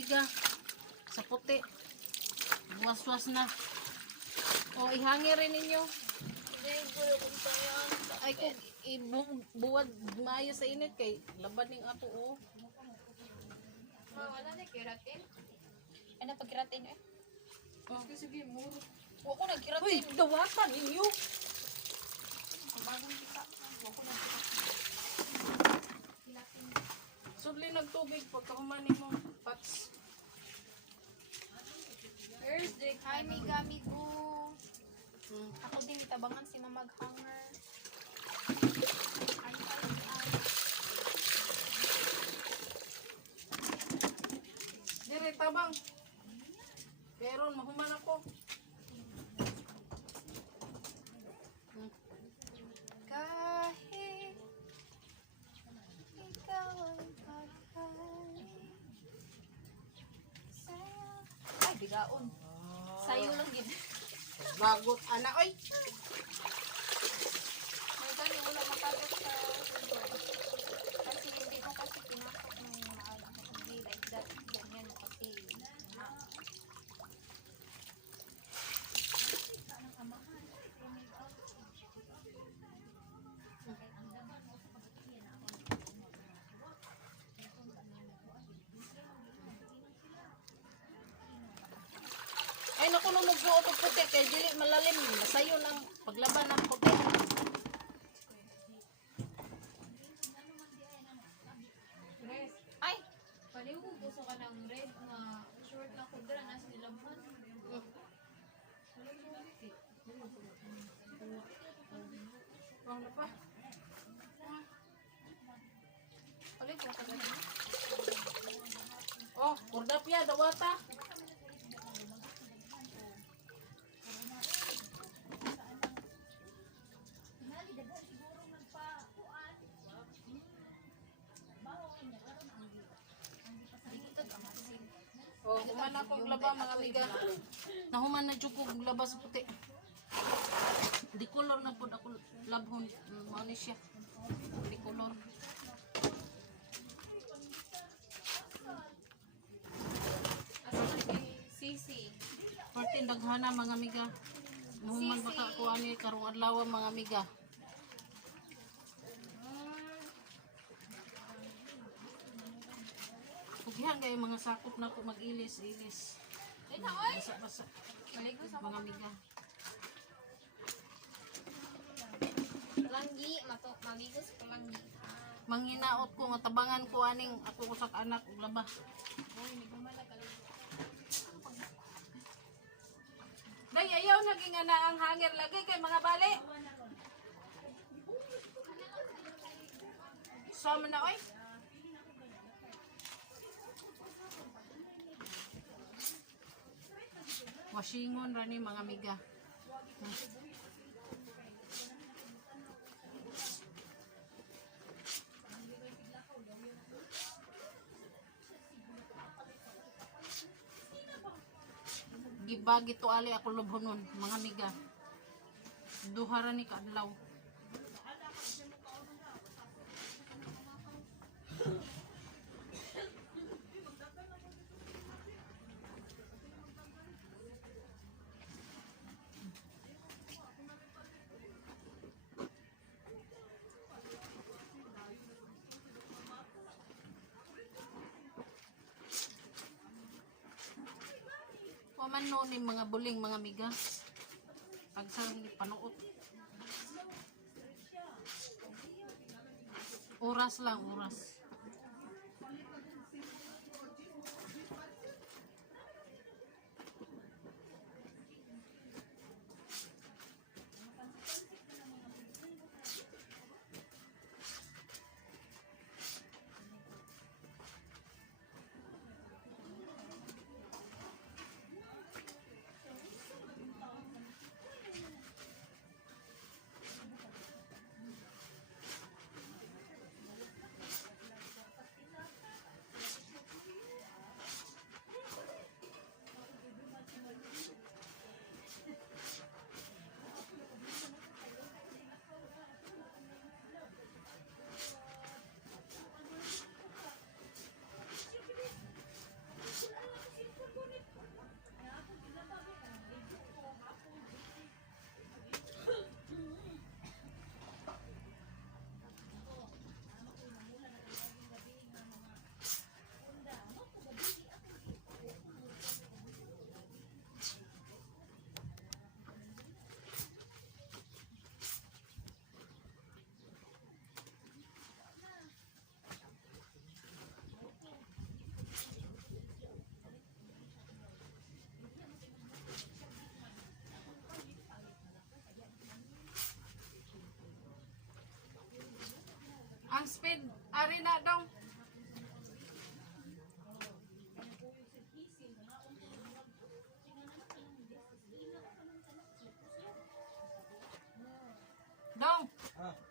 amiga. Sa puti. Waswas na. O, ihangin rin ninyo. Hindi, gulo kung yan. Ay, kung ibuwad maayo sa init kay laban ning ako, oh. Wala na keratin. Ano pag keratin eh? Oh. Sige, muro. Huwag ko nagkiratin. Uy, dawatan ninyo. Ang bagong kita. Huwag ko nagkiratin. Sudli nagtubig pagkahumanin mo. Pats. Where's the hi, miga, migo. Hmm. Ako din itabangan si mamag-hanger. Dire, tabang. Pero mahuman ako. Kahit ikaw ay pagkain sa'yo. Ay, bigaon. Sa'yo lang yun. Bagot, anak, oy. May gano'n, wala makagot sa sugar. Kasi hindi ko kasi pinasok ng maaga. Hindi like that. Ganyan kasi. Ay, naku, nung magsuot ang puti, kaya dili malalim. Masayo ng paglaban ng puti. Ay! Paliw ko gusto ka ng red na short na kudra na sinilabhan. Ano pa? Paliw ko ka ganun. Oh, kurdapya, dawata. Oh, human ako ang laba, mga amiga. Nahuman na dyan ko ang laba sa puti. Di color na po ako labhon. Mauni siya. Di color. Sisi. 14 daghana, mga amiga. Nahuman baka ako ani karong adlaw, mga amiga. Pagyan kayo mga sakop na ako mag-ilis-ilis. Ay na, oy! Basa-basa, Maligo sa mga amiga. palanggi. Maligo sa palanggi. Manghinaot ko, nga tabangan ko aning ako usak anak ug laba. Uy, hindi ko malagaligo. Day, ayaw naging ana ang hanger lagi kay mga bali. Sama na, oy. Wasingon ra ni mga amiga. Gibagi to ali ako lubhonon, mga amiga. Duha ra ni kaadlaw. Waman no ni mga buling, mga amiga. Pagsang panuot. Oras lang, oras.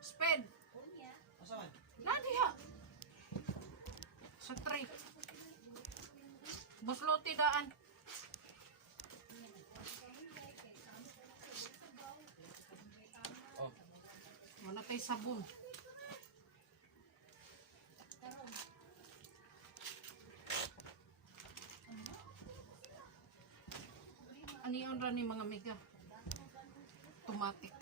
Sped. Asa man? Nadiha. Sa tray. Buslote daan. Oh. Wala kay sabon. Ani ang rani mga miga? Automatic.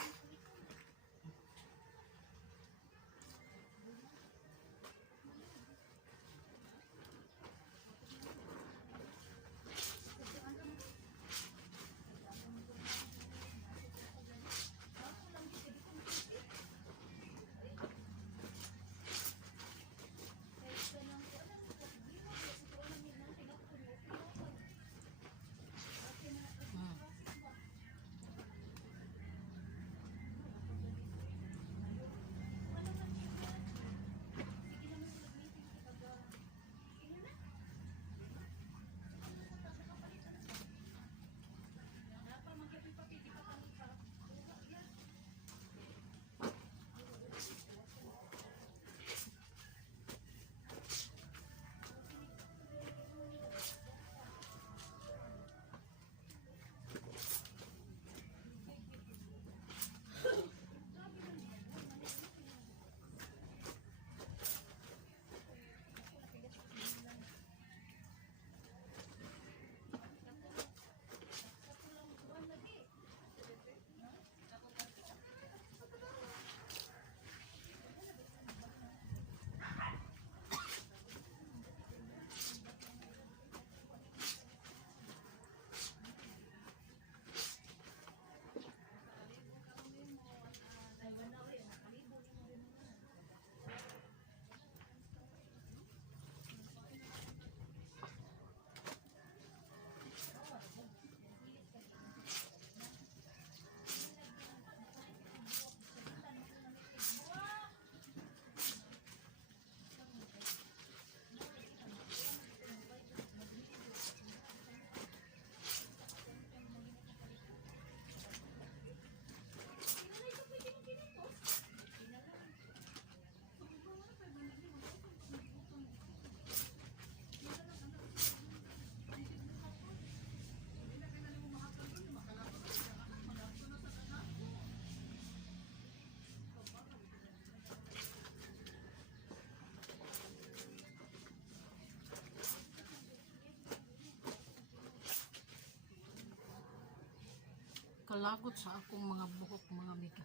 Kalagot sa akong mga buhok mga miga.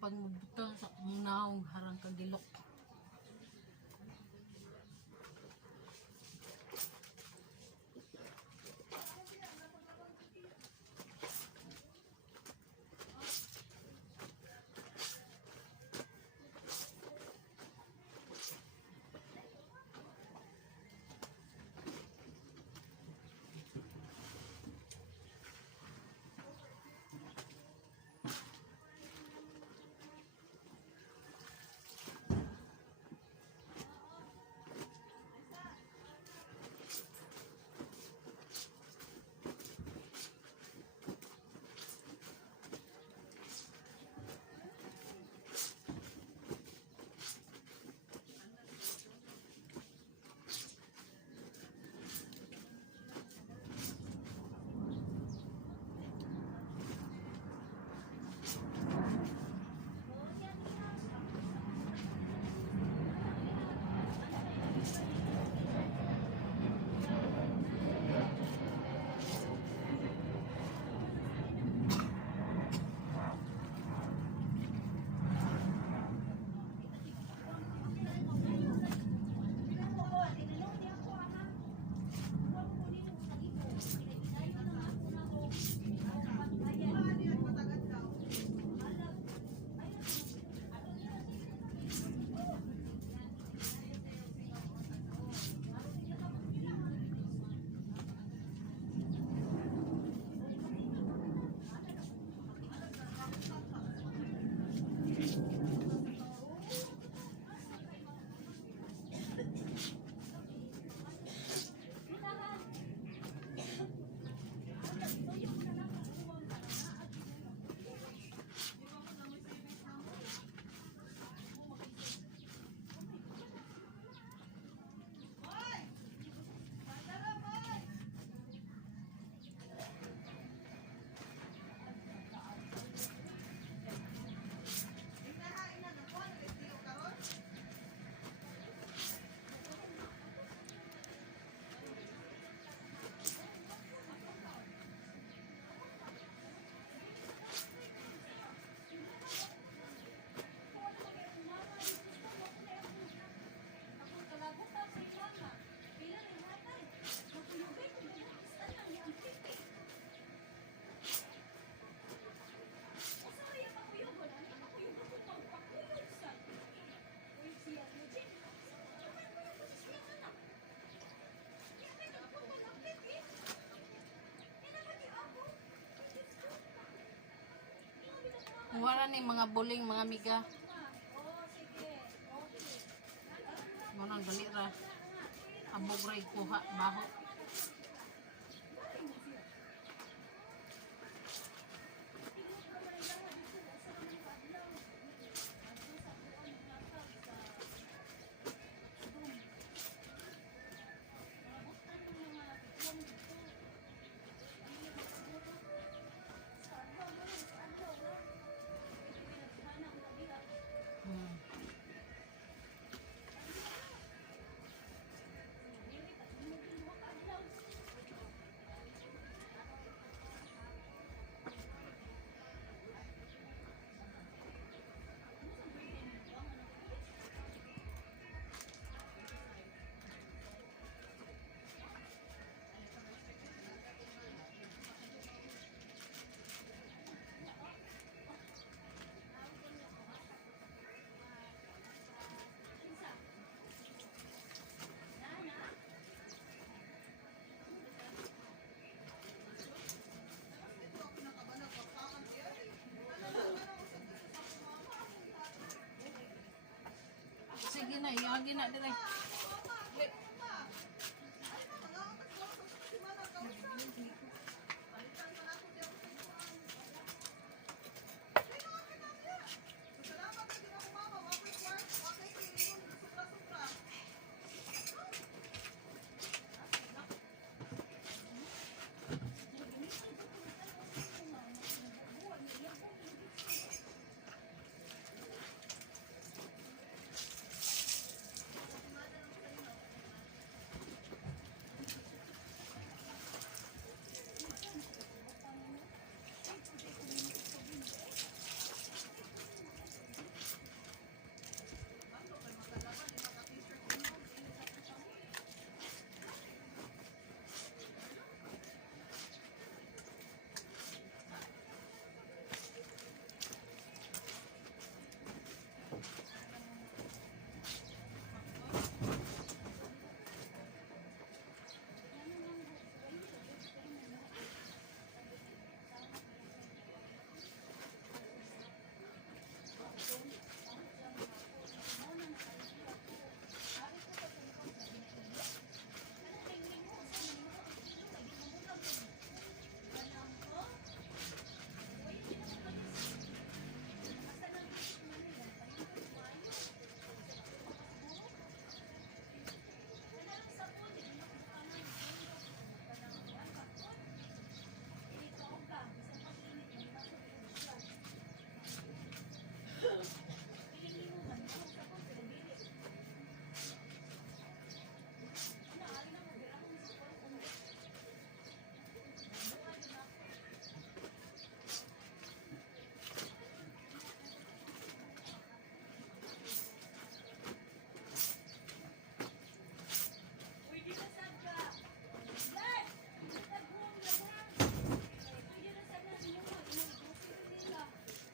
Pag mabutang sa akong naong harang kagilok. Wala ni mga buling, mga miga. Munang dali ra. Abog ra kuha baho. Hmm. Sige na, iagi na dire.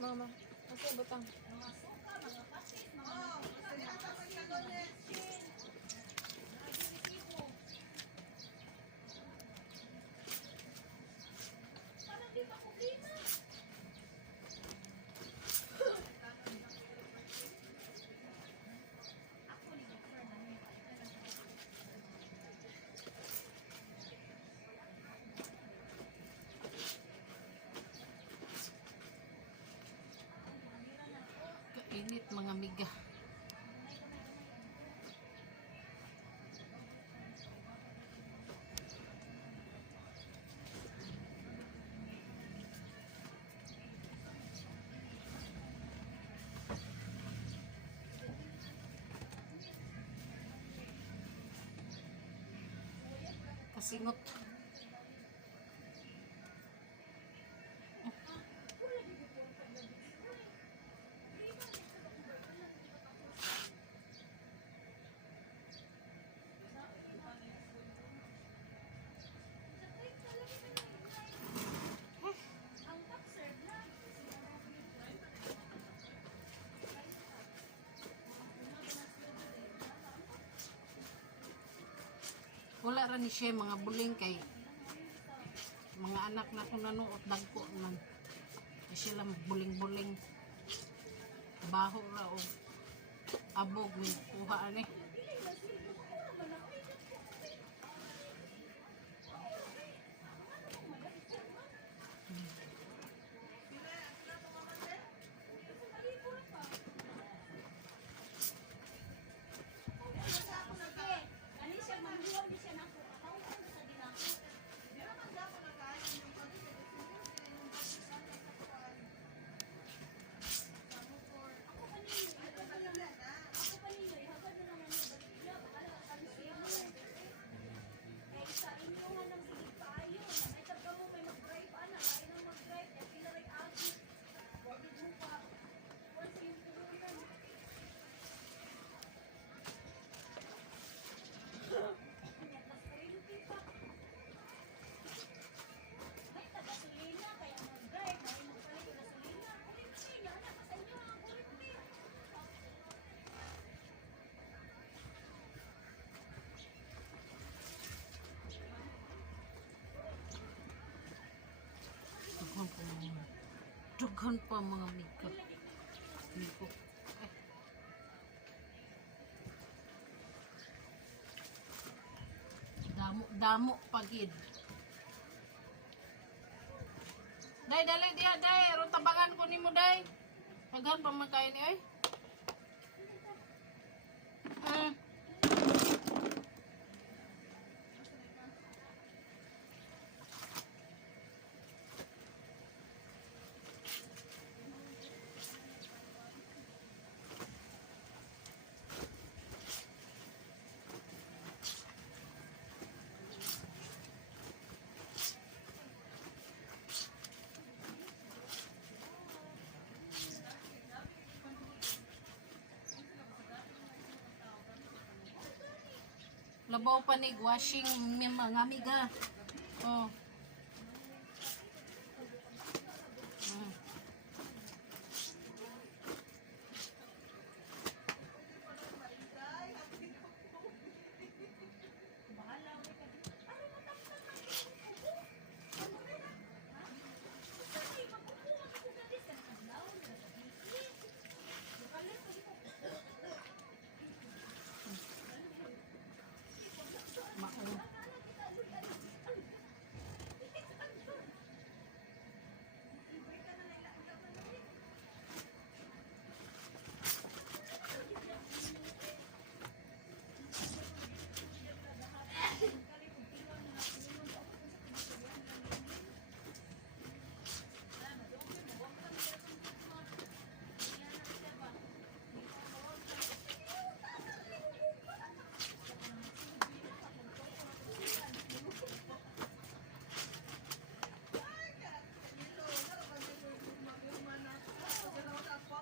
Mama, kasi butang. Kainit mga miga. Kasingot. Wala ra ni siya mga buling kay mga anak na ko nanuot dagko man. Ay siya lang buling-buling. baho ra o abog ni kuha ani. Dughan pa mga mika. Miko. Damo pagid. Day dali dia day, ron tabangan ko nimo day. Paghan pa man kayo ni ay. Labaw pa ni washing mga amiga. Oh.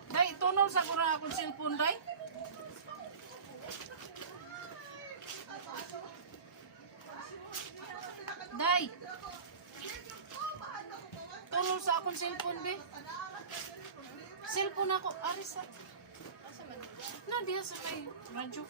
Day, tunol sa kurang akong cellphone, day. Day. Tunol sa akong cellphone, be. Cellphone ako. Arisa. Na, diha sa may radyo.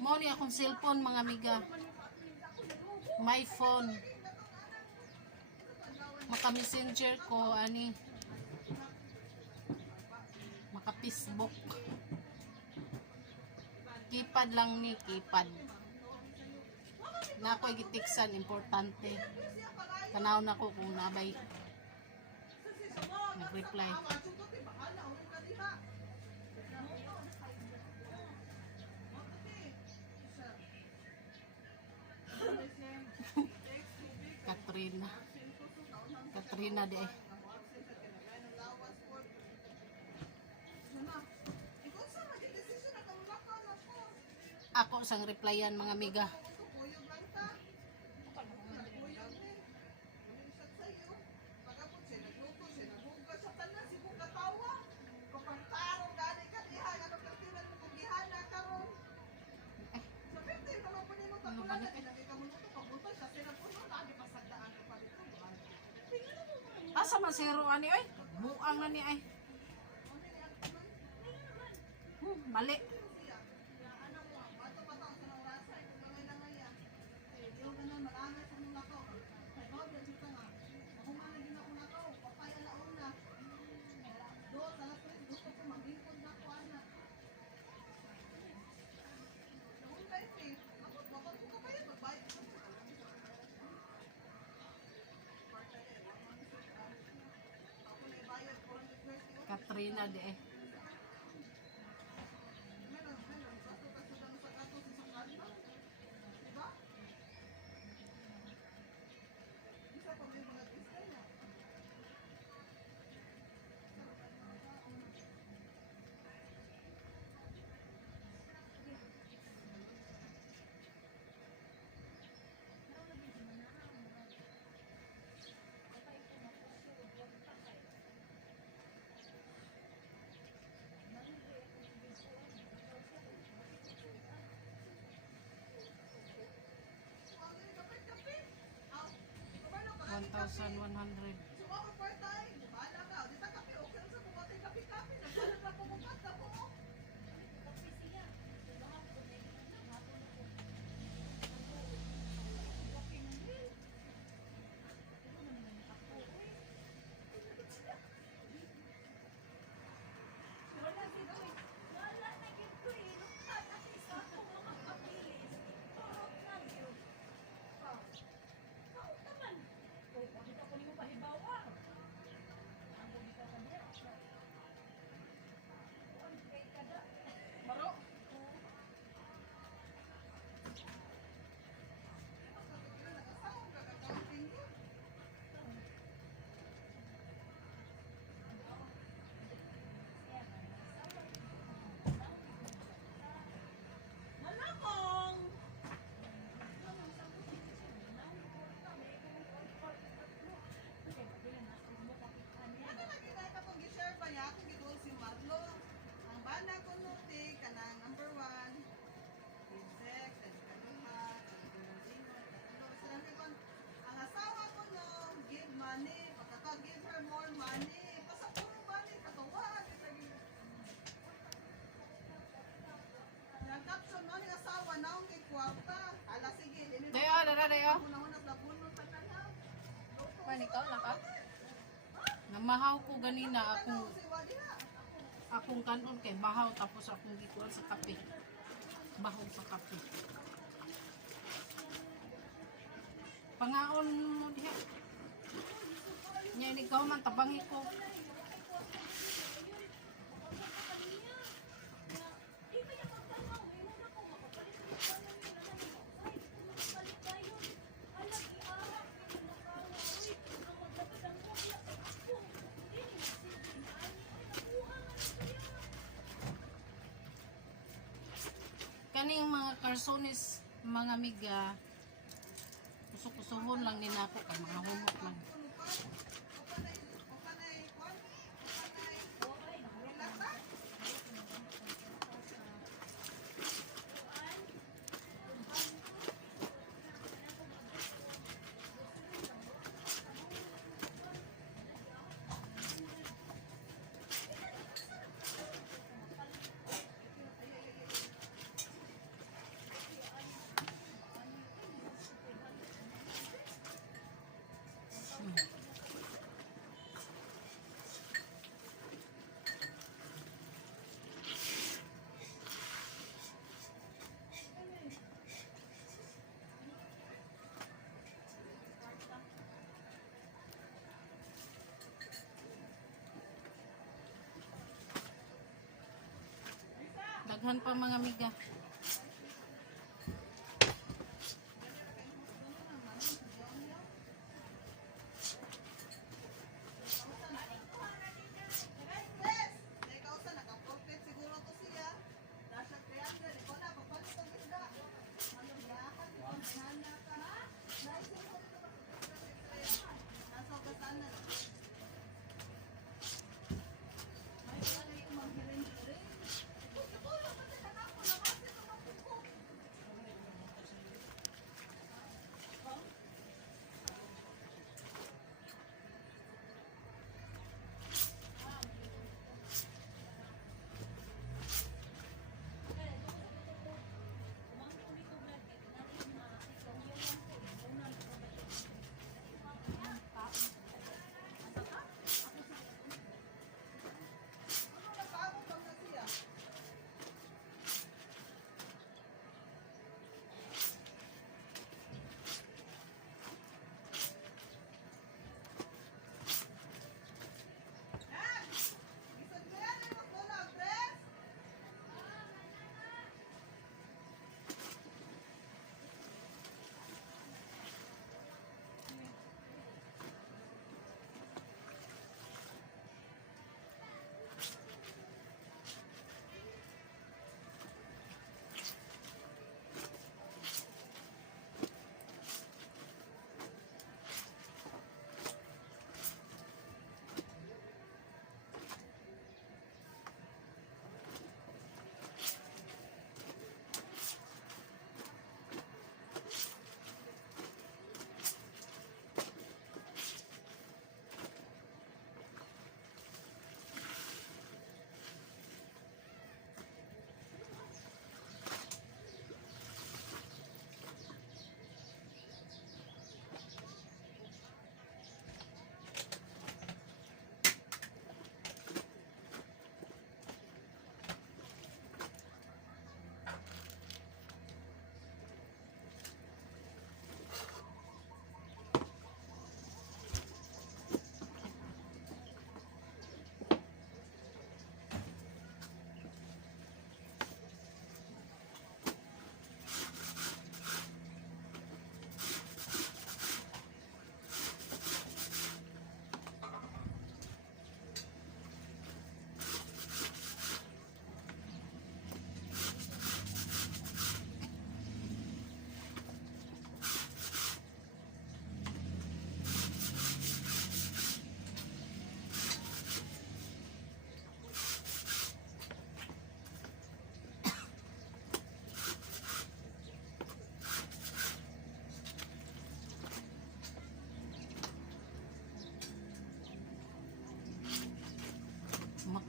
Mo ni akong cellphone mga amiga. My phone. Maka-messenger ko ani. Maka-Facebook. Keypad lang ni keypad. Na ako'y gitiksan importante. Tanaw na ko kung nabay nag-reply. Katrina de. Ako sang replyan mga amiga. Asa man si Hero ani ay? Buang na ni ay. Mali. harina di eh. $1,100. Dayo, dara, dayo. Man, ikaw naka? Namahaw ko ganina akong kanon kay bahaw tapos akong gikuan sa kape. Bahaw sa kape. Pangaon mo diha. Nya ini ikaw man tabangi ko. Kaning mga karsones, mga miga, kusok-kusuhon lang din ako kay mga humok lang. Daghan pa mga miga.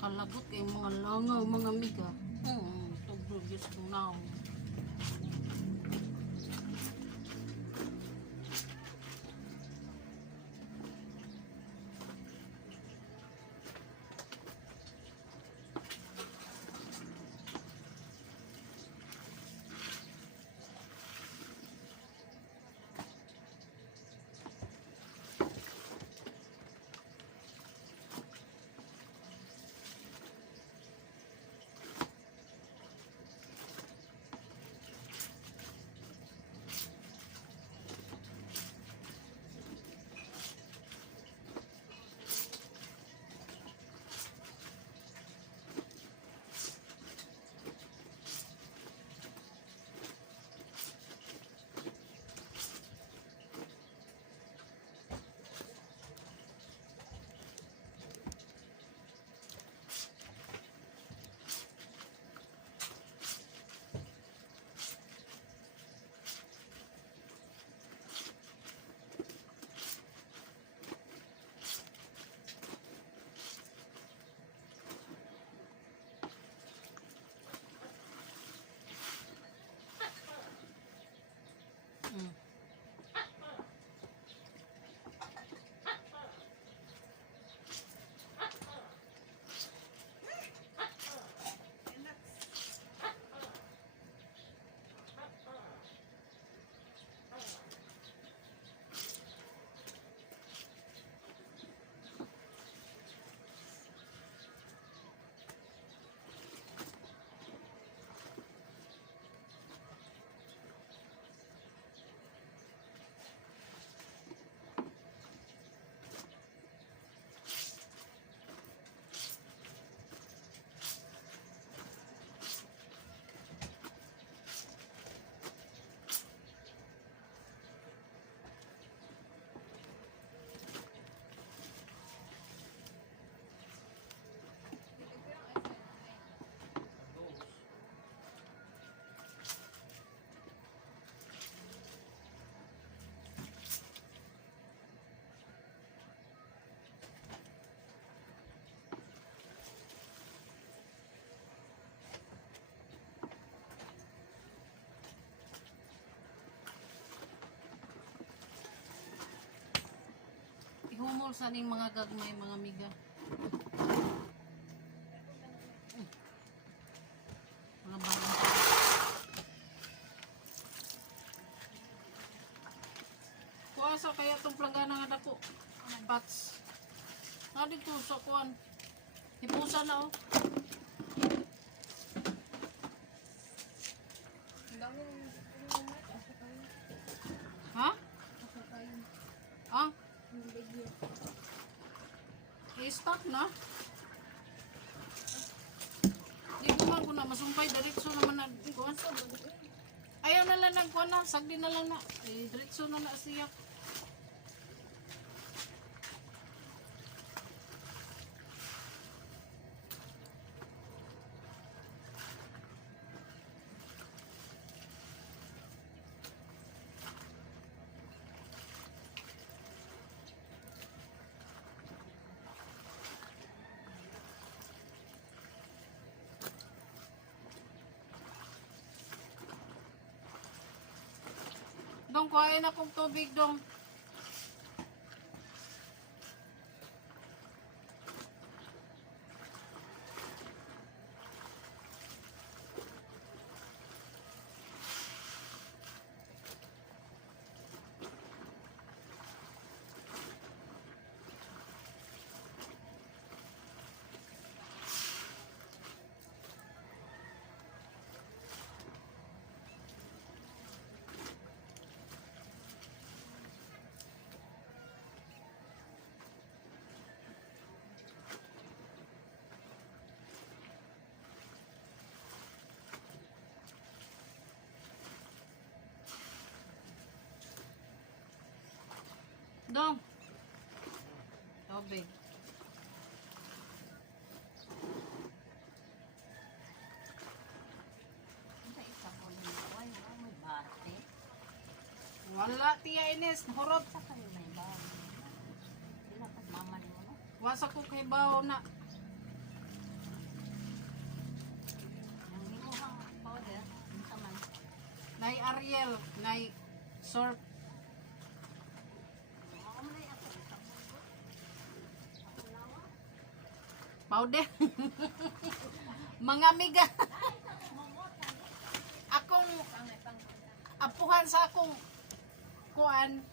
Kalagot kay mga langaw, mga amiga. Tugdog yun sa naong. Ihumol sa ning mga gagmay, mga amiga. Mga bagong kuasa kaya itong planggana nga dako. Bats. Nga dito sa kuan. Ipusa na oh. Ha? Ah? I-stop na. Di ko man ko na masumpay. Diretso naman na. Kuan. Ayaw na lang ng kuan na. Sagdi na lang na. Diretso na na siya. Dong, kuhain akong tubig, dong. Dong. Tubig. Wala, Tia Ines. Nahurot. Wasa ko kay bao na. Nay Ariel, nay Sort. Powder. Mga amiga. Akong apuhan sa akong kuan.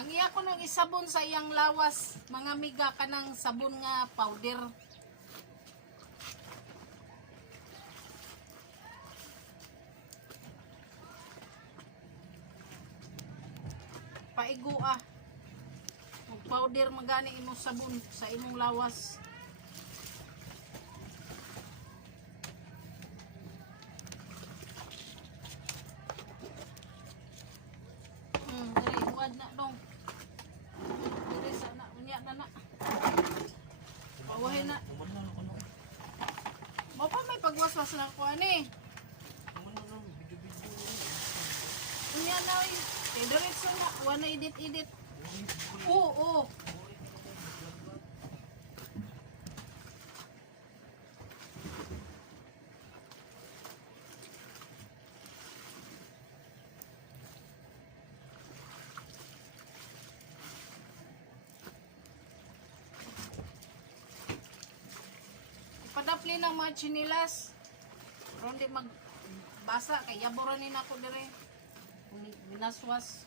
Ang iya ko nang isabon sa iyang lawas, mga amiga, kanang sabon nga powder. Paigo ah. Mag powder magani imong sabon sa imong lawas. Diri huwad na dong. Diri sa na unya na. Pawahin na. Mo pa may pagwaswas na ko ani. Unya na oy. Diretso na, wala edit. Oo. Ipadapli ng mga chinilas. Pero hindi magbasa, kaya yaboranin ako dire. Minaswas.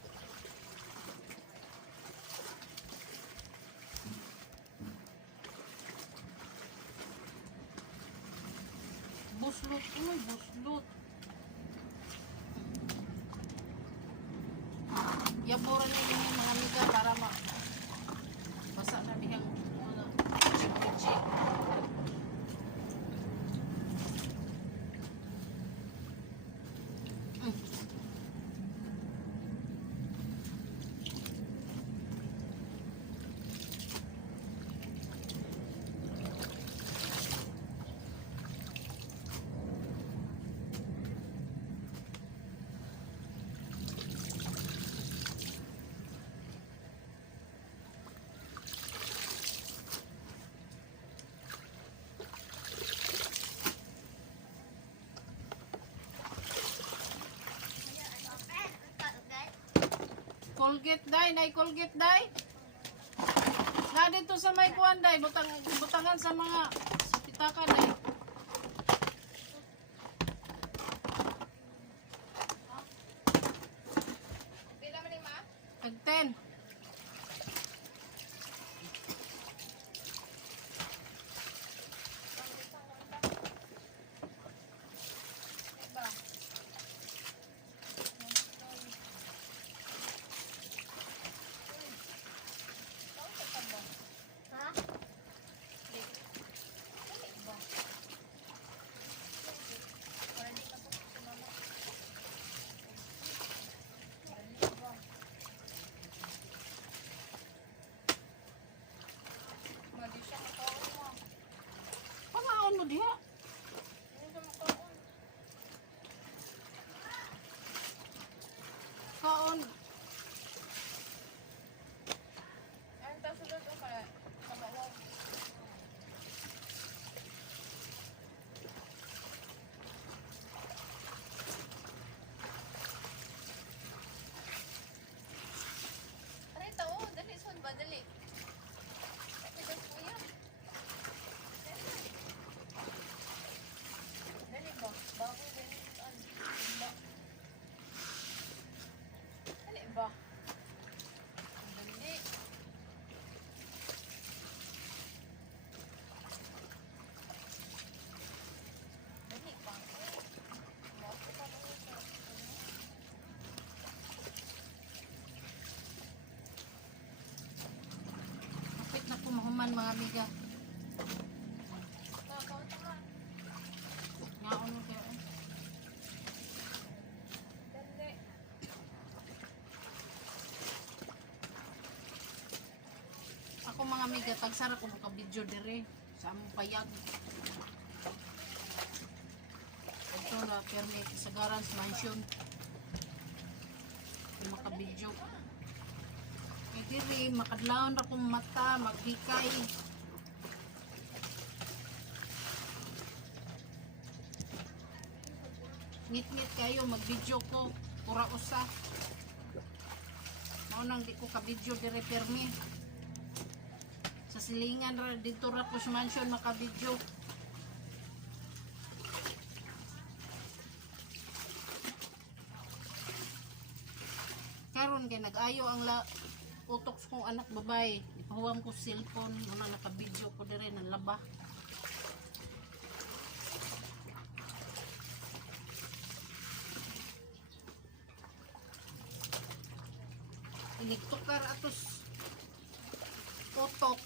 Buslot. Uy, buslot. Yaboran niya yung mga amiga para basa na bihang chik-chik. Colgate day, nay Colgate day. Na dito sa may kuan day, butangan sa mga sa pitaka day. Pila man ni ma? Tag 10. Ha? Madi siya makaon mo. Pangaon mo diha. Hindi siya makaon. Kaon. Ang tasulod o kaya kabawaw. Aray tao, dali son ba dali. Tapos mo yan. Dali ba? Bago dali ba? Dali ba? Dali. Dali pa. Bago pa lang ito. Kapit na pumahuman mga amiga. Nakaw ka. Ngaon mo kayo. Dali. Ako mga amiga, tagsara ko ka video dire sa among payag. Ito na permit sa Garans Mansion. Kung makabidyo. Kaya dire, makadlaon ra kong mata, maghikay. ngit-ngit kayo mag-video ko pura usa. Mao nang di ko ka-video dire permi. Sa silingan ra dito ra Push Mansion maka-video. Karon kay nag-ayo ang utok kong anak babae. Ipahuwam ko cellphone, muna naka-video ko dire ng laba. Iligtukar atos utok.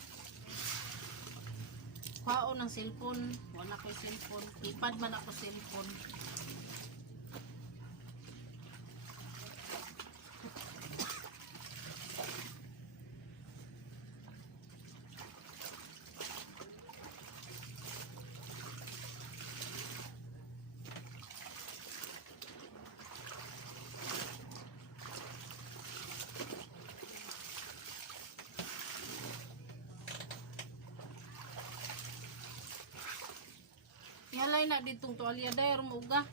Kwao ng cellphone, wala ko cellphone. Ipad man ako cellphone. Yalay na ditong tuwalya dahil rumuga.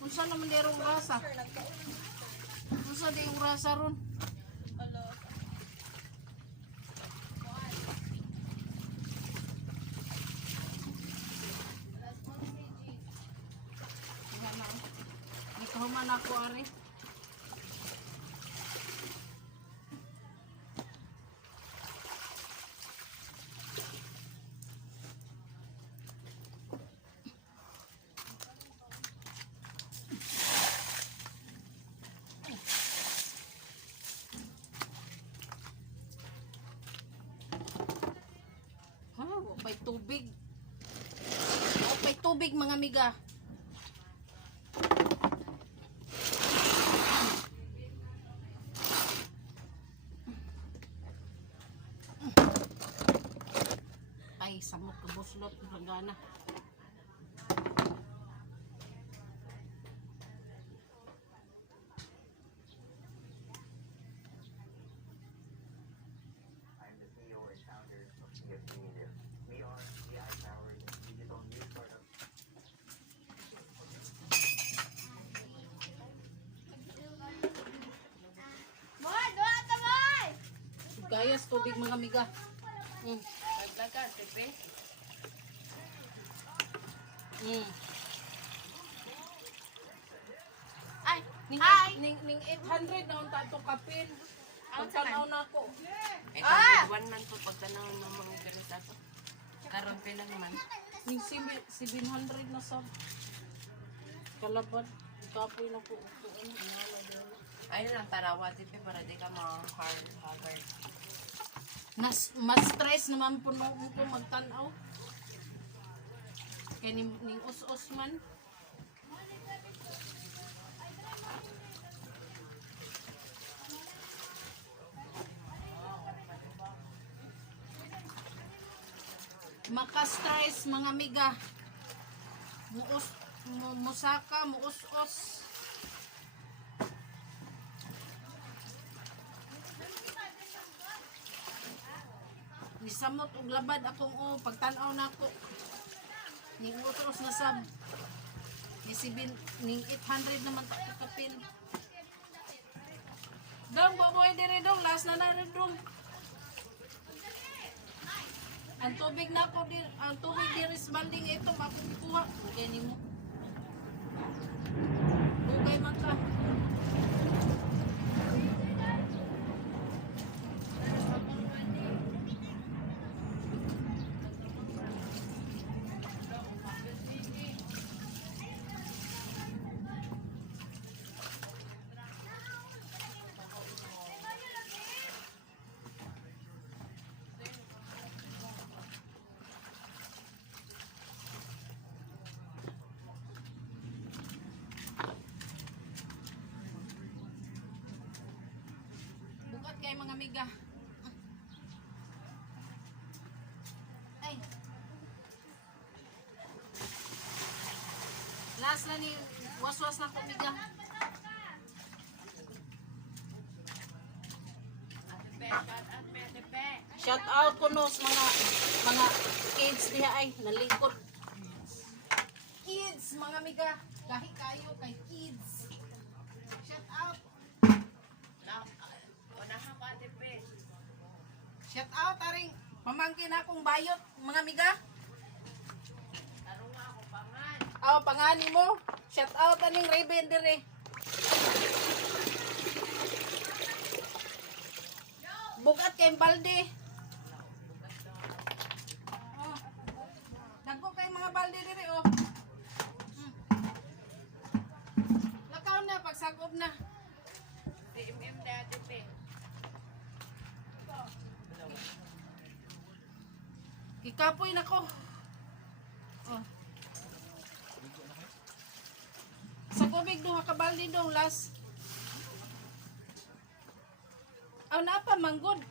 Unsa naman di rong rasa? Unsa di yung rasa ron? Ito man ako ari. May tubig. May tubig mga amiga. Ay, samot ko buslot ng gana. I'm the CEO and founder of CFC Media. We are AI-powered digital news startup. Gayas tubig mga amiga. Naglagan, Pepe. Ay, Ning 800 na unta to kapin. Ang tanaw na ko. One man po pagtanaw ng mga ganito. Karon pilang man. Ning 700 na sa kalabad. Kapoy na ko. Ayun lang tarawa, tipe, para di ka ma-hard. Mas stress naman po nung ko magtanaw. Kaya ning us-us man. Maka-stress mga amiga. Musaka, muus-us. Nisamot og labad akong pagtan-aw nako. Ning utros na sab. Ning 800 naman ta kapin. Dong boboy dire dong, last na dong. Ang tubig na ko din, ang tubig diri sa balding ito makukuha. Ugay nimo. Ugay man ka. Bukat kay mga amiga. Ay. Last na ni waswas na ko amiga. Shout out ko no sa mga kids diha ay nalikod. kids, mga amiga. Gahi kayo kay kids. Shout out. Shout out, aring pamangkin akong bayot, mga amiga. Oh, pangani mo. Shout out aning Raven dire. Bugat kay balde. Oh. Dagko kay mga balde dire oh. Lakaw na pagsagob na. DMM dati pe. Ikapoy na ko. Oh. Sa kubig duha ka balde dong last. Aw na pa manggod.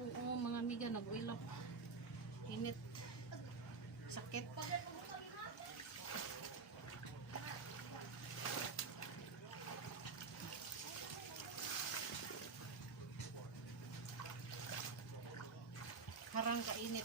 Oo, mga amiga, nag-uilap. Init. Sakit. Harang kainit.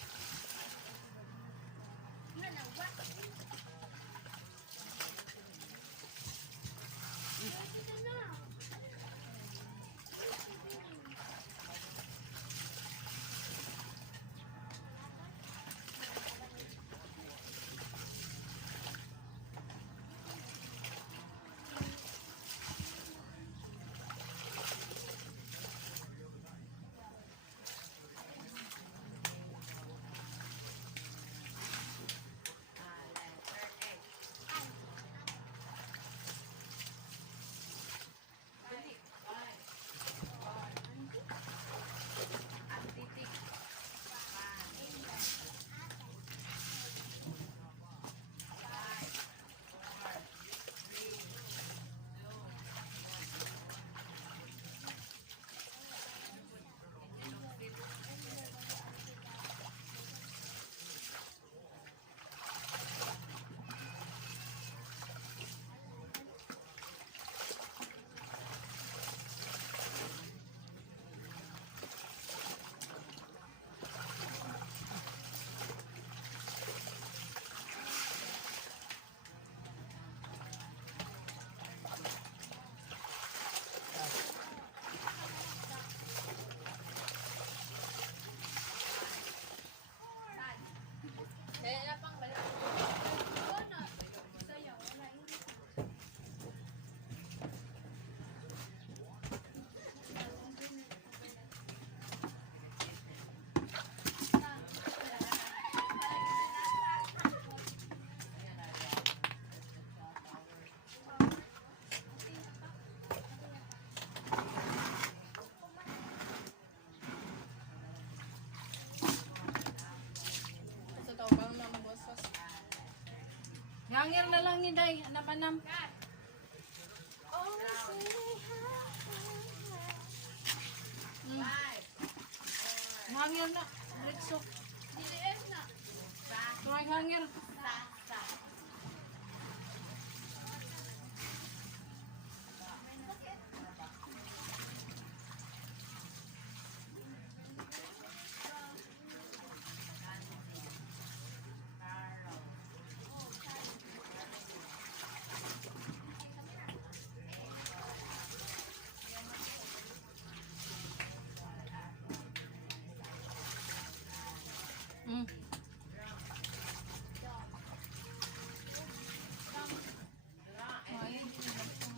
Hangir na lang ni Day, namanam. Hangir na, Ritso. Tuwag hangir.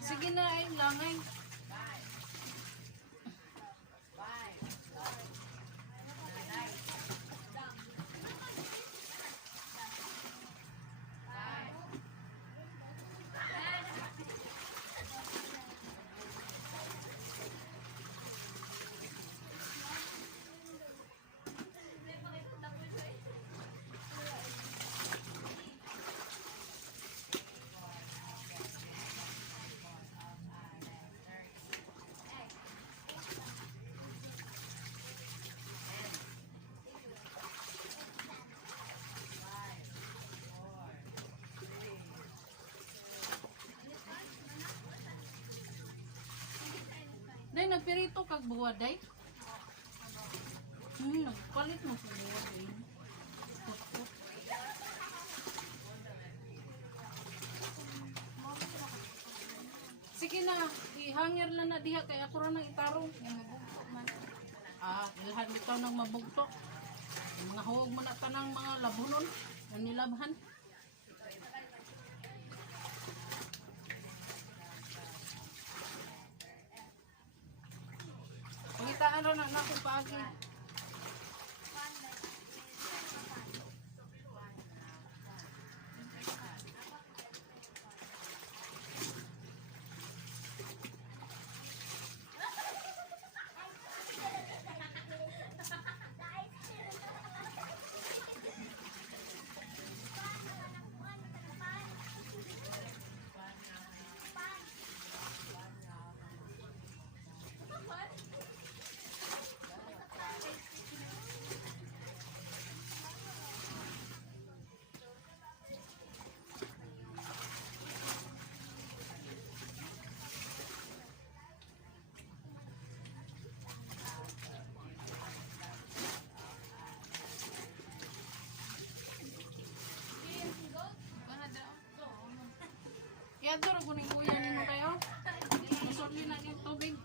Sige na, ayun lang ay. Day, nagpirito kag buwaday. Nagpalit mo sa buwaday. Put-put. Sige na, ihangir lang na diha kay ako ra nang itarong. Yung mabugto man. Ilhan bitaw nang mabugto. Yung mga huwag mo na tanang mga labunon. Ang nilabhan. Pangitaan ro na akong paagi. Kaya duro kuning kuya nimo kayo. Masudli na yung tubig.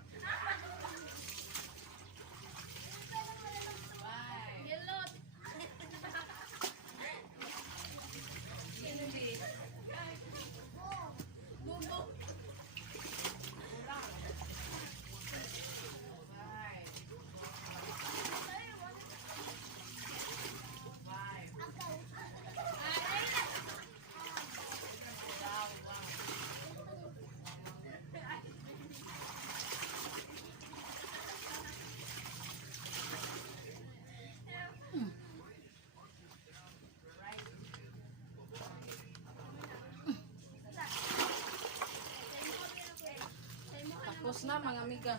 Tapos na mga amiga.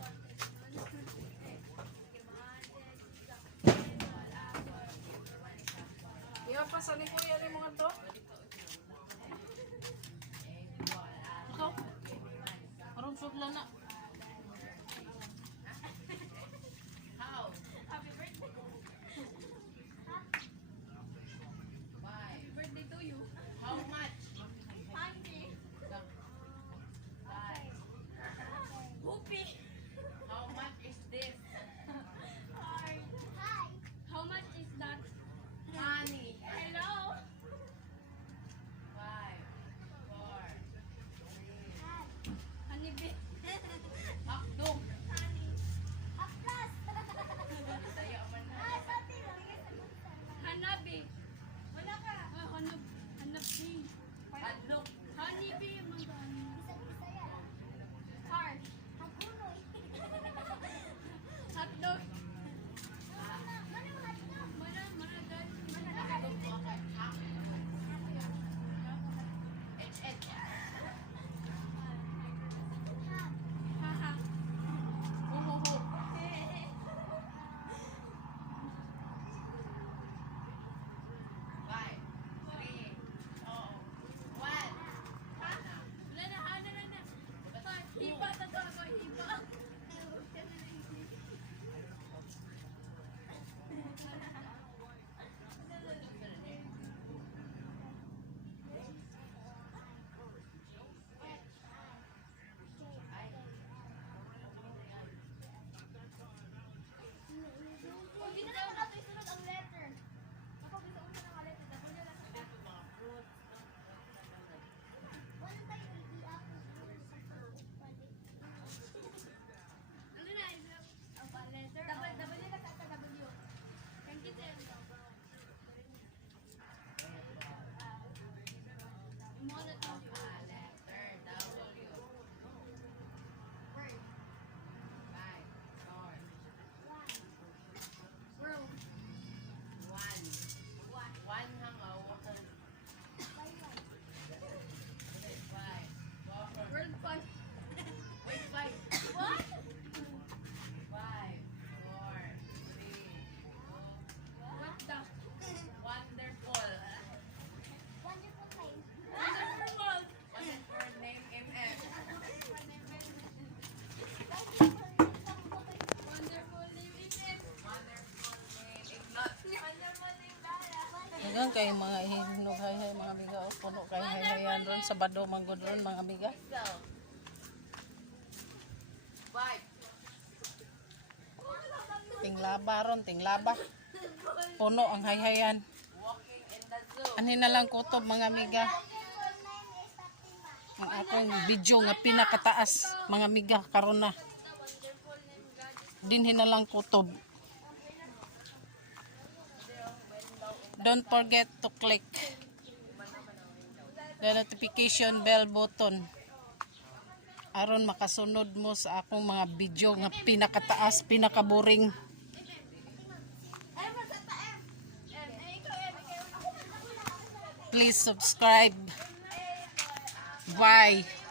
Iya pa sa ni kuya ni mga to. Ito. Aron sudla na. Birthday to you. How much? Auntie. Whoopee. How much is this? Hi. How much is that? Honey. Hello. 5, 4. Honey bee. kay mga hinog hay mga amiga. O, puno kay hay ron sa bado manggod ron mga amiga. Tinglaba ron, tinglaba. Puno ang hayhayan. Ani na lang kutob mga amiga. Ang akong video nga pinakataas mga amiga karon na. Dinhi na lang kutob. Don't forget to click the notification bell button aron makasunod mo sa akong mga video nga pinakataas, pinakaboring. Please subscribe. Bye.